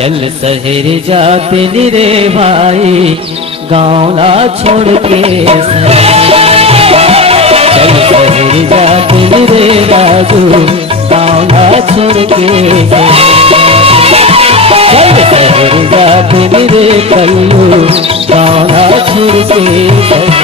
चल शहर जाते रे भाई गाँव ना छोड़ के, चल शहर जाते रे राजू गाँव ना छोड़ के, चल शहर जाते रे कल्लू गाँव ना छोड़ के।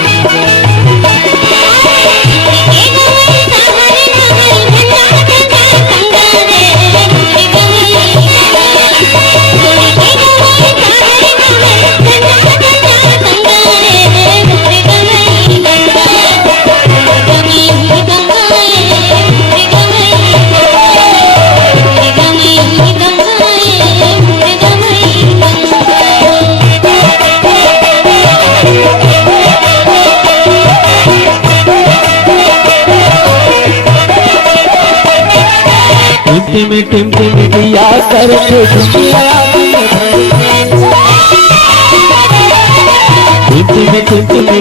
टिम टिम दिया करके दुनिया टिम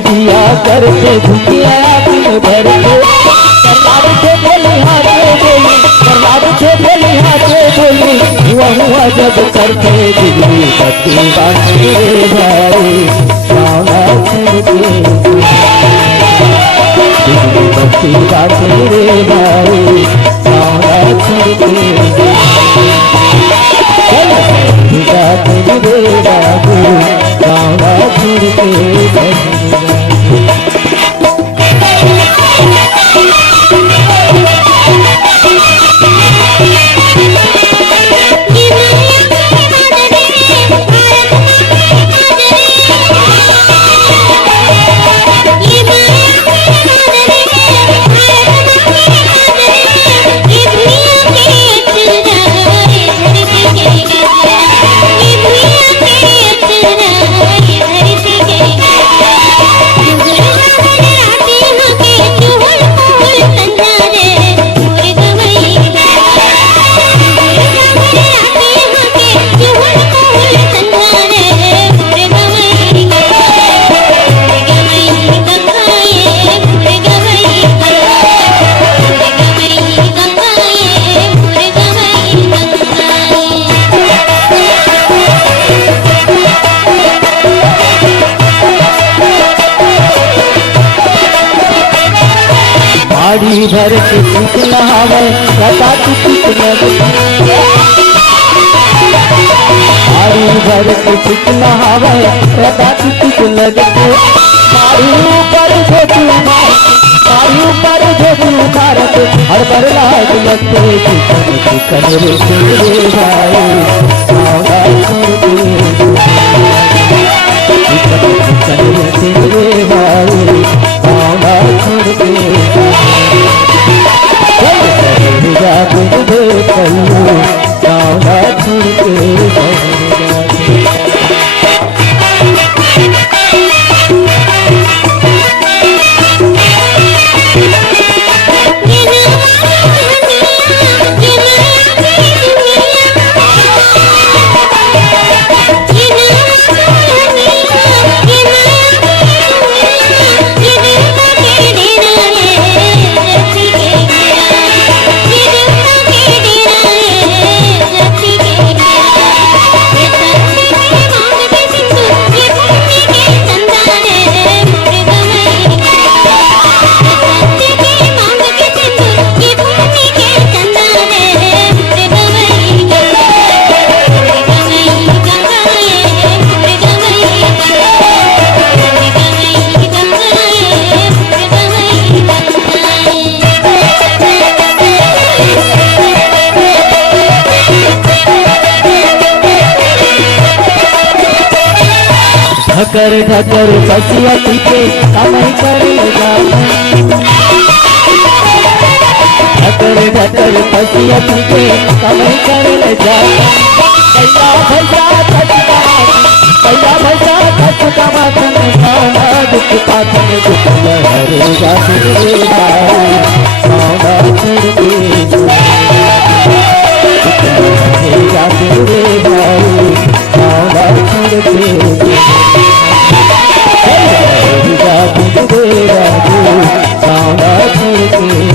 दिया करके दुनिया दिन भर के, करनाड़ से बोली हाथे बोली, करनाड़ से बोली हाथे बोली, हुआ जब करके दिल्ली बत्ती बांटे भाई गाना छोड़ के, दिल्ली बत्ती बांटे रे भाई गाना छोड़ के, रे बाबू गाना छोड़ के। बाड़ी भर के चिकना हवे लता चिकना, बाड़ी भर के चिकना हवे लता चिकना, बाड़ी ऊपर झोटू बाड़ी ऊपर झोटू भारत हर पर लाज लगते चिकन चिकन रे भाई गाना छोड़ के, चिकन चिकन रे भाई गाना छोड़ के, गाना छोड़ के। ढकर ढकर बसिया पीछे कमाई करे ढकर ढकर बसिया पीछे कमाई करे पैसा पैसा खचका पैसा पैसा खचका माथन खाना दुख पाथन दुख लहरे जाते रे भाई गाना छोड़ के, दुख लहरे जाते रे भाई गाना छोड़ के, गाना छोड़ के।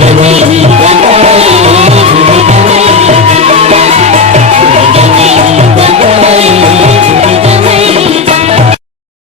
गवाई